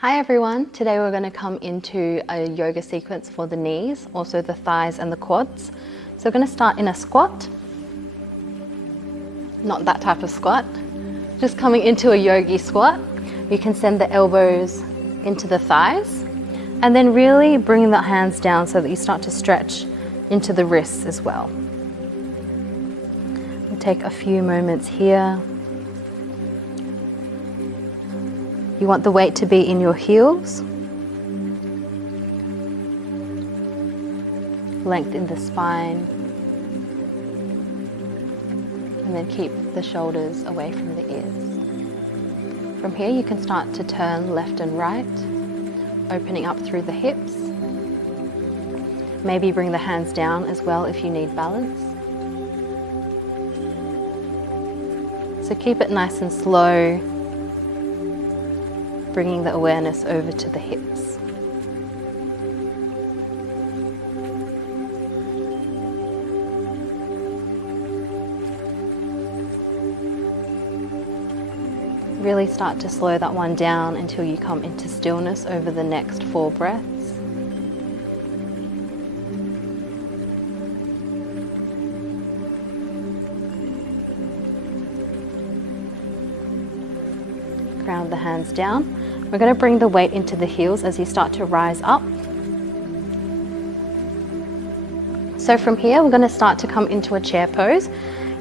Hi everyone, today we're going to come into a yoga sequence for the knees, also the thighs and the quads. So we're going to start in a squat, not that type of squat, just coming into a yogi squat. You can send the elbows into the thighs and then really bring the hands down so that you start to stretch into the wrists as well. We'll take a few moments here. You want the weight to be in your heels, length in the spine, and then keep the shoulders away from the ears. From here you can start to turn left and right, opening up through the hips. Maybe bring the hands down as well if you need balance. So keep it nice and slow, bringing the awareness over to the hips. Really start to slow that one down until you come into stillness over the next 4 breaths. Ground the hands down. We're going to bring the weight into the heels as you start to rise up. So from here, we're going to start to come into a chair pose.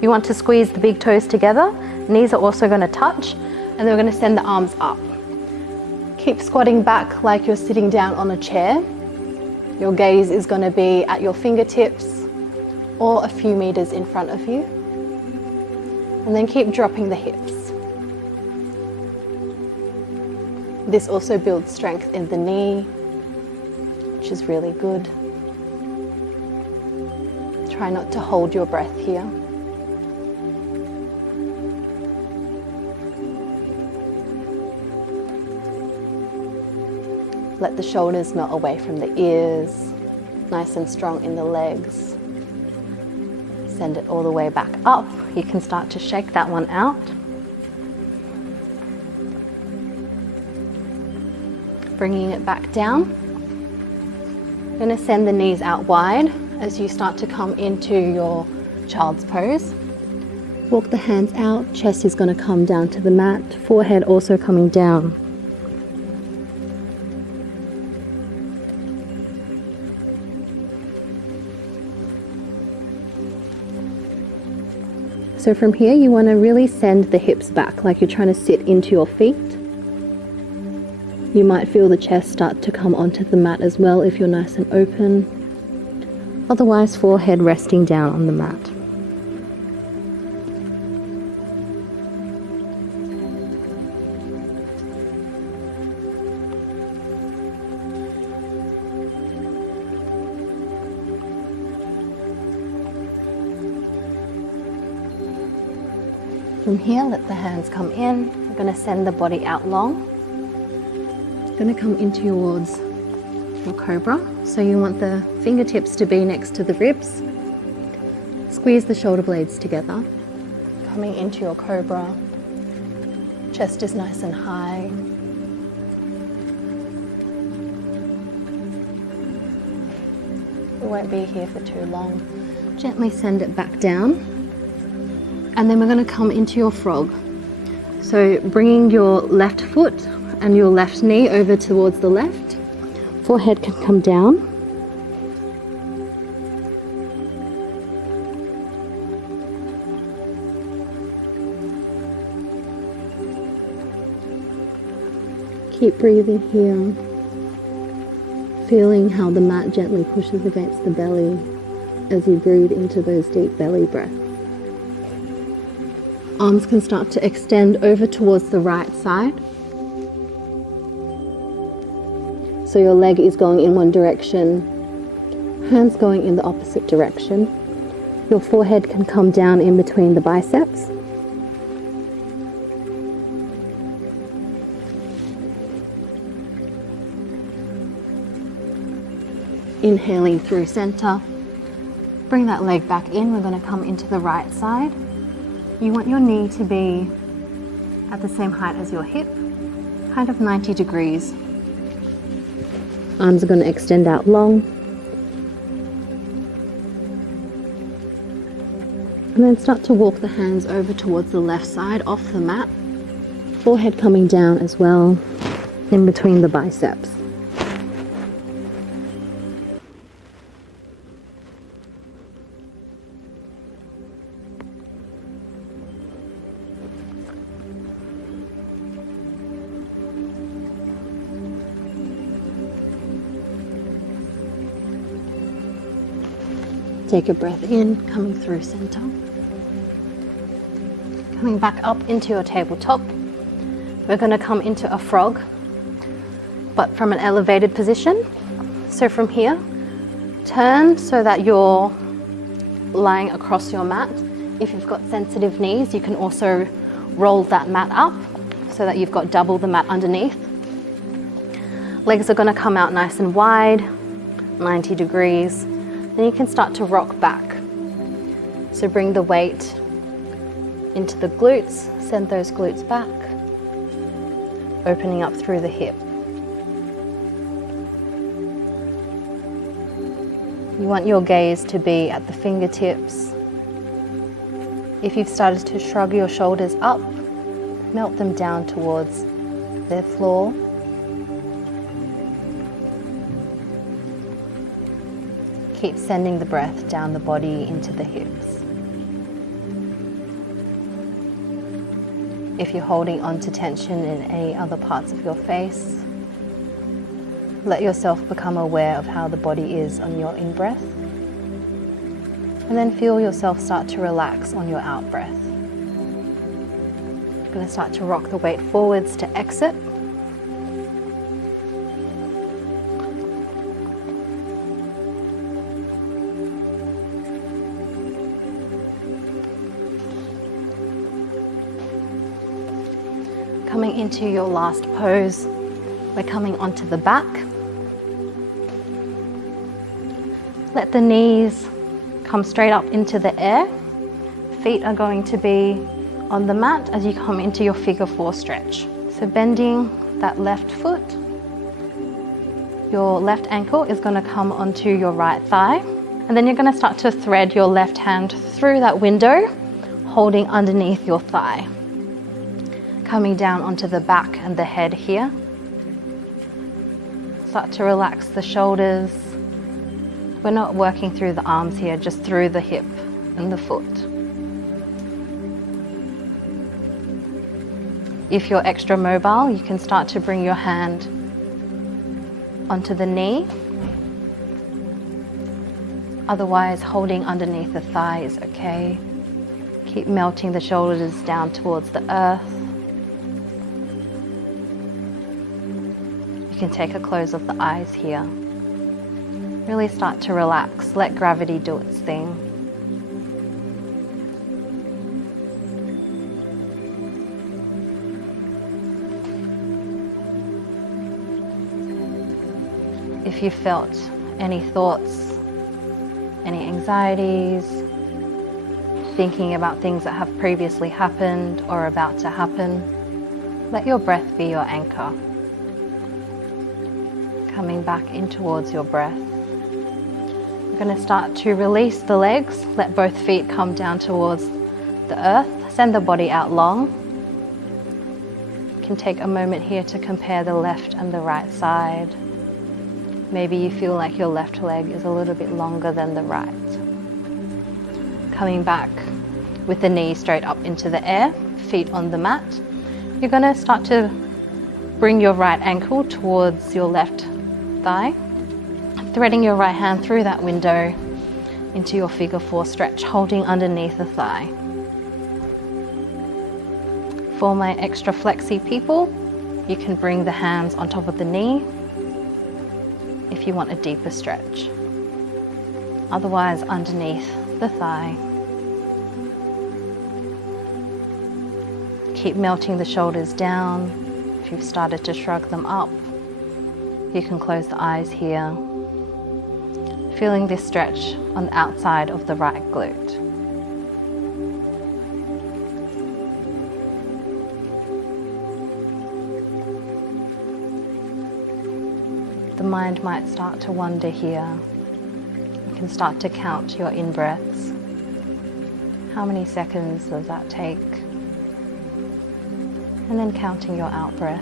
You want to squeeze the big toes together. Knees are also going to touch, and then we're going to send the arms up. Keep squatting back like you're sitting down on a chair. Your gaze is going to be at your fingertips or a few meters in front of you. And then keep dropping the hips. This also builds strength in the knee, which is really good. Try not to hold your breath here. Let the shoulders melt away from the ears, nice and strong in the legs. Send it all the way back up. You can start to shake that one out. Bringing it back down. I'm going to send the knees out wide as you start to come into your child's pose. Walk the hands out, chest is going to come down to the mat, forehead also coming down. So from here you want to really send the hips back like you're trying to sit into your feet. You might feel the chest start to come onto the mat as well if you're nice and open. Otherwise, forehead resting down on the mat. From here, let the hands come in. We're going to send the body out long. Going to come into towards your cobra. So you want the fingertips to be next to the ribs. Squeeze the shoulder blades together. Coming into your cobra. Chest is nice and high. We won't be here for too long. Gently send it back down. And then we're going to come into your frog. So bringing your left foot and your left knee over towards the left. Forehead can come down. Keep breathing here. Feeling how the mat gently pushes against the belly as you breathe into those deep belly breaths. Arms can start to extend over towards the right side. So your leg is going in one direction, hands going in the opposite direction. Your forehead can come down in between the biceps. Inhaling through center. Bring that leg back in. We're going to come into the right side. You want your knee to be at the same height as your hip, kind of 90 degrees Arms are going to extend out long. And then start to walk the hands over towards the left side off the mat. Forehead coming down as well, in between the biceps. Take a breath in, coming through center. Coming back up into your tabletop. We're going to come into a frog, but from an elevated position. So from here, turn so that you're lying across your mat. If you've got sensitive knees, you can also roll that mat up so that you've got double the mat underneath. Legs are going to come out nice and wide, 90 degrees. Then you can start to rock back. So bring the weight into the glutes, send those glutes back, opening up through the hip. You want your gaze to be at the fingertips. If you've started to shrug your shoulders up, melt them down towards the floor. Keep sending the breath down the body into the hips. If you're holding on to tension in any other parts of your face, let yourself become aware of how the body is on your in-breath, and then feel yourself start to relax on your out-breath. You're going to start to rock the weight forwards to exit. Coming into your last pose, we're coming onto the back. Let the knees come straight up into the air. Feet are going to be on the mat as you come into your figure 4 stretch. So bending that left foot, your left ankle is going to come onto your right thigh. And then you're going to start to thread your left hand through that window, holding underneath your thigh. Coming down onto the back and the head here. Start to relax the shoulders. We're not working through the arms here, just through the hip and the foot. If you're extra mobile, you can start to bring your hand onto the knee. Otherwise, holding underneath the thigh is okay. Keep melting the shoulders down towards the earth. You can take a close of the eyes here. Really start to relax. Let gravity do its thing. If you felt any thoughts, any anxieties, thinking about things that have previously happened or about to happen, let your breath be your anchor. Coming back in towards your breath. You're going to start to release the legs. Let both feet come down towards the earth. Send the body out long. You can take a moment here to compare the left and the right side. Maybe you feel like your left leg is a little bit longer than the right. Coming back with the knees straight up into the air, feet on the mat. You're going to start to bring your right ankle towards your left thigh, threading your right hand through that window into your figure 4 stretch, holding underneath the thigh. For my extra flexy people, you can bring the hands on top of the knee if you want a deeper stretch. Otherwise, underneath the thigh. Keep melting the shoulders down. If you've started to shrug them up, you can close the eyes here. Feeling this stretch on the outside of the right glute. The mind might start to wander here. You can start to count your in-breaths. How many seconds does that take? And then counting your out-breath.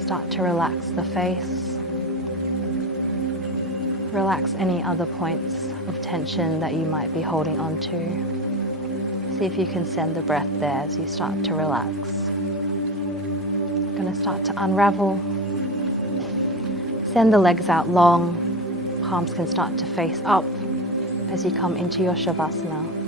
Start to relax the face. Relax any other points of tension that you might be holding on to. See if you can send the breath there as you start to relax. You're going to start to unravel. Send the legs out long. Palms can start to face up as you come into your Shavasana.